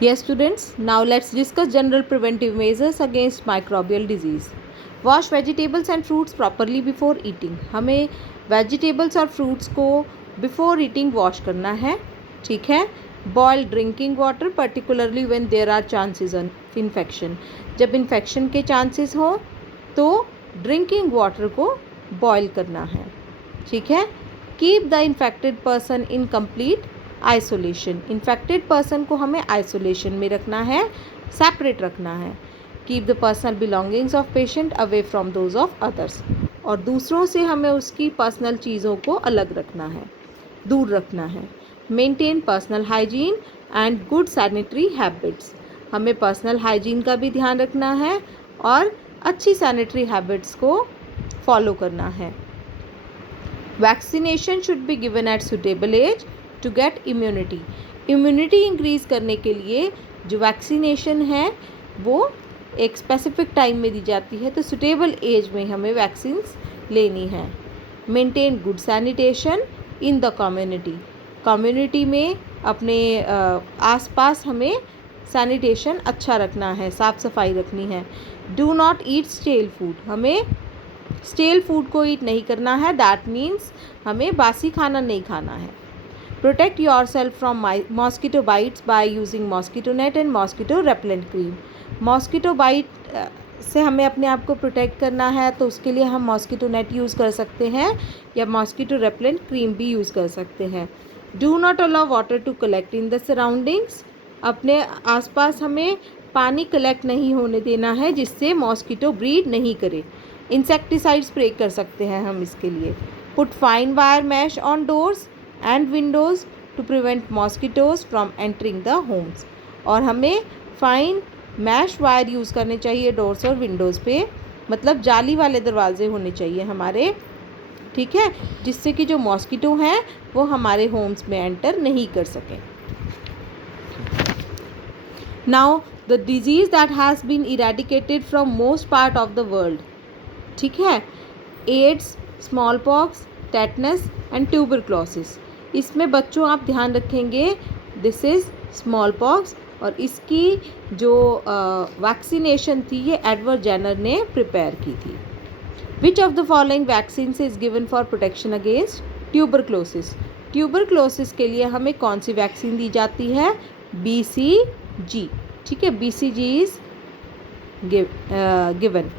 Yes students, now let's discuss general preventive measures against microbial disease. Wash vegetables and fruits properly before eating. हमें vegetables और fruits को before eating wash करना है, ठीक है. Boil drinking water particularly when there are chances of infection. जब infection के chances हो तो drinking water को boil करना है, ठीक है. Keep the infected person in complete isolation. Infected person को हमें आइसोलेशन में रखना है, सेपरेट रखना है. Keep the personal belongings of patient away from those of others. और दूसरों से हमें उसकी पर्सनल चीज़ों को अलग रखना है, दूर रखना है. Maintain personal hygiene and good sanitary habits. हमें पर्सनल हाइजीन का भी ध्यान रखना है और अच्छी सैनिटरी हैबिट्स को फॉलो करना है. Vaccination should be given at suitable age to get immunity. Immunity increase करने के लिए जो वैक्सीनेशन है वो एक स्पेसिफिक टाइम में दी जाती है, तो सुटेबल एज में हमें वैक्सीन्स लेनी है. Maintain good sanitation in the community. Community में अपने आसपास हमें सैनिटेशन अच्छा रखना है, साफ़ सफाई रखनी है. Do not eat stele food. हमें स्टेल फूड को ईट नहीं करना है. दैट मीन्स हमें बासी खाना नहीं खाना है. Protect yourself from mosquito bites by using mosquito net and mosquito repellent cream. Mosquito bite से हमें अपने आप को प्रोटेक्ट करना है, तो उसके लिए हम मॉस्किटो नेट यूज़ कर सकते हैं या मॉस्किटो रेपेलेंट क्रीम भी यूज़ कर सकते हैं. Do not allow water to collect in the surroundings. अपने आसपास हमें पानी कलेक्ट नहीं होने देना है जिससे मॉस्किटो ब्रीड नहीं करे. इंसेक्टिसाइड स्प्रे कर सकते हैं हम इसके लिए. Put fine wire mesh on doors and Windows to prevent mosquitoes from entering the homes. और हमें फाइन मैश वायर यूज़ करने चाहिए डोर्स और विंडोज़ पे, मतलब जाली वाले दरवाजे होने चाहिए हमारे, ठीक है, जिससे कि जो मॉस्किटो हैं वो हमारे होम्स में एंटर नहीं कर सकें. Now the disease that has been eradicated from most part of the world, ठीक है, AIDS, small pox, tetanus and tuberculosis. इसमें बच्चों आप ध्यान रखेंगे, दिस इज़ स्मॉल पॉक्स, और इसकी जो वैक्सीनेशन थी ये एडवर्ड जेनर ने प्रिपेयर की थी. Which of the following vaccine is given for protection against tuberculosis. Tuberculosis के लिए हमें कौन सी वैक्सीन दी जाती है? BCG, ठीक है, BCG is given.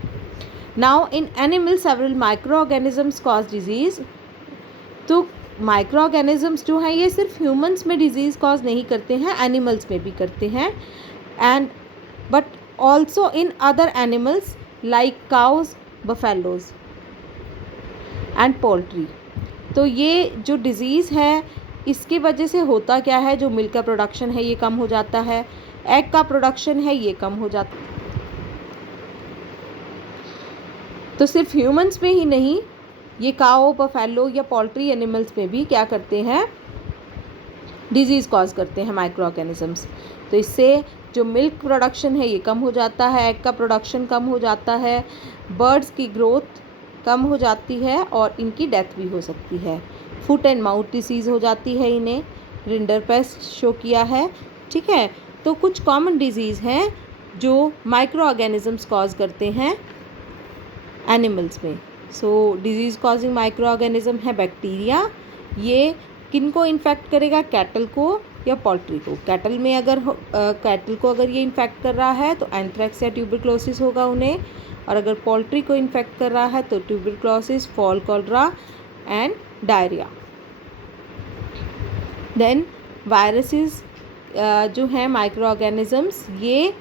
Now in animal several micro organisms cause disease. तो माइक्रो ऑर्गेनिजम्स जो हैं ये सिर्फ ह्यूमंस में डिजीज़ कॉज नहीं करते हैं, एनिमल्स में भी करते हैं. And but also in other animals like cows, buffaloes and poultry. तो ये जो डिज़ीज़ है इसकी वजह से होता क्या है, जो मिल्क का प्रोडक्शन है ये कम हो जाता है, एग का प्रोडक्शन है ये कम हो जाता है. तो सिर्फ ह्यूमंस में ही नहीं, ये काओ, बफेलो या पोल्ट्री एनिमल्स में भी क्या करते हैं, डिजीज़ कॉज करते हैं माइक्रो ऑर्गेनिजम्स. तो इससे जो मिल्क प्रोडक्शन है ये कम हो जाता है, एग का प्रोडक्शन कम हो जाता है, बर्ड्स की ग्रोथ कम हो जाती है और इनकी डेथ भी हो सकती है. फुट एंड माउथ डिसीज़ हो जाती है इन्हें, रिंडरपेस्ट शो किया है, ठीक है. तो कुछ कॉमन डिजीज़ हैं जो माइक्रो ऑर्गेनिजम्स कॉज करते हैं एनिमल्स में. सो डिजीज़ कॉजिंग माइक्रो ऑर्गेनिज्म है बैक्टीरिया. ये किन को इन्फेक्ट करेगा? कैटल को या पोल्ट्री को. कैटल में अगर कैटल को अगर ये इन्फेक्ट कर रहा है तो एंथ्रेक्स या ट्यूबरक्लोसिस होगा उन्हें, और अगर पोल्ट्री को इन्फेक्ट कर रहा है तो tuberculosis, fowl cholera and diarrhoea. Then viruses जो हैं माइक्रो ऑर्गेनिजम्स ये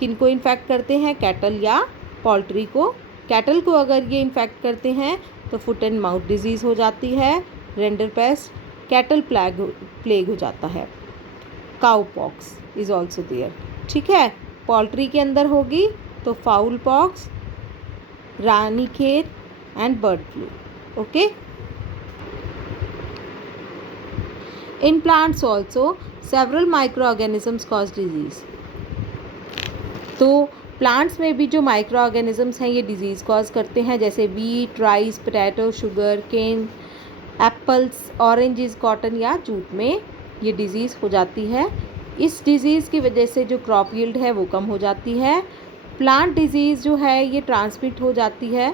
किन को इन्फेक्ट करते हैं? कैटल या पोल्ट्री को. कैटल को अगर ये इन्फेक्ट करते हैं तो फुट एंड माउथ डिजीज़ हो जाती है, रिंडरपेस्ट, कैटल प्लेग हो जाता है, cow pox is also there, ठीक है. पोल्ट्री के अंदर होगी तो fowl pox, Ranikhet and bird flu. Okay. In plants also several micro organisms cause disease. तो प्लांट्स में भी जो माइक्रो ऑर्गेनिजम्स हैं ये डिजीज़ कॉज करते हैं, जैसे wheat, rice, potato, sugar cane, apples, oranges, cotton या जूट में ये डिज़ीज़ हो जाती है. इस डिजीज़ की वजह से जो क्रॉप यील्ड है वो कम हो जाती है। प्लांट डिजीज़ जो है ये ट्रांसमिट हो जाती है,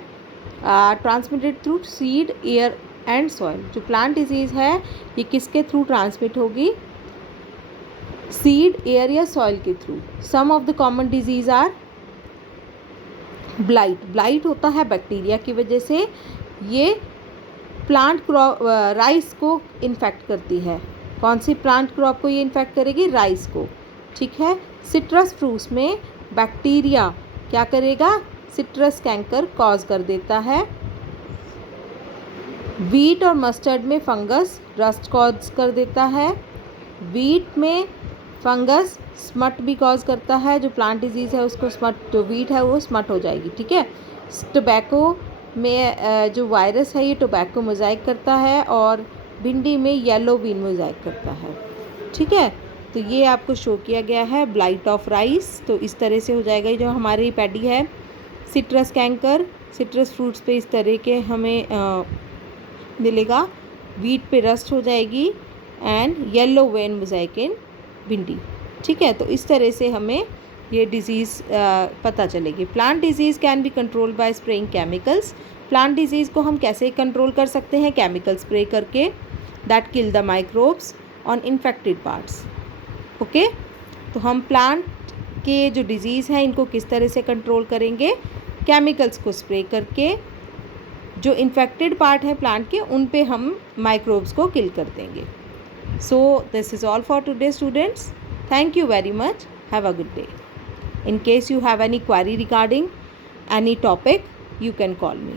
transmitted through seed, air and soil. जो प्लांट डिजीज़ है ये किसके थ्रू ट्रांसमिट होगी? सीड, एयर या सॉइल के through. Some of the common disease are blight. Blight होता है बैक्टीरिया की वजह से, ये प्लांट क्रॉप राइस को इन्फेक्ट करती है। कौन सी प्लांट क्रॉप को ये इन्फेक्ट करेगी? राइस को, ठीक है। सिट्रस फ्रूट्स में बैक्टीरिया क्या करेगा? सिट्रस कैंकर कॉज कर देता है। वीट और मस्टर्ड में फंगस रस्ट कॉज कर देता है। वीट में फंगस स्मट भी कॉज करता है। जो प्लांट डिजीज़ है उसको स्मट, जो वीट है वो स्मट हो जाएगी, ठीक है। टोबैको में जो वायरस है ये टोबैको मोज़ाइक करता है, और भिंडी में येलो बीन मोज़ाइक करता है, ठीक है। तो ये आपको शो किया गया है ब्लाइट ऑफ राइस। तो इस तरह से हो जाएगा जो हमारी पैडी है। सिट्रस कैंकर सिट्रस फ्रूट्स पे इस तरह के हमें मिलेगा। वीट पे रस्ट हो जाएगी एंड येलो वेन मोज़ाइक इन भिंडी, ठीक है। तो इस तरह से हमें ये डिज़ीज़ पता चलेगी। Plant disease can be control by spraying chemicals. Plant disease को हम कैसे कंट्रोल कर सकते हैं? केमिकल स्प्रे करके, that kill the microbes on infected parts. Okay, तो हम प्लांट के जो डिजीज़ हैं इनको किस तरह से कंट्रोल करेंगे? केमिकल्स को स्प्रे करके। जो इन्फेक्टेड पार्ट है प्लांट के उन पे हम माइक्रोब्स को किल कर देंगे। So this is all for today students. Thank you very much. Have a good day. In case you have any query regarding any topic, you can call me.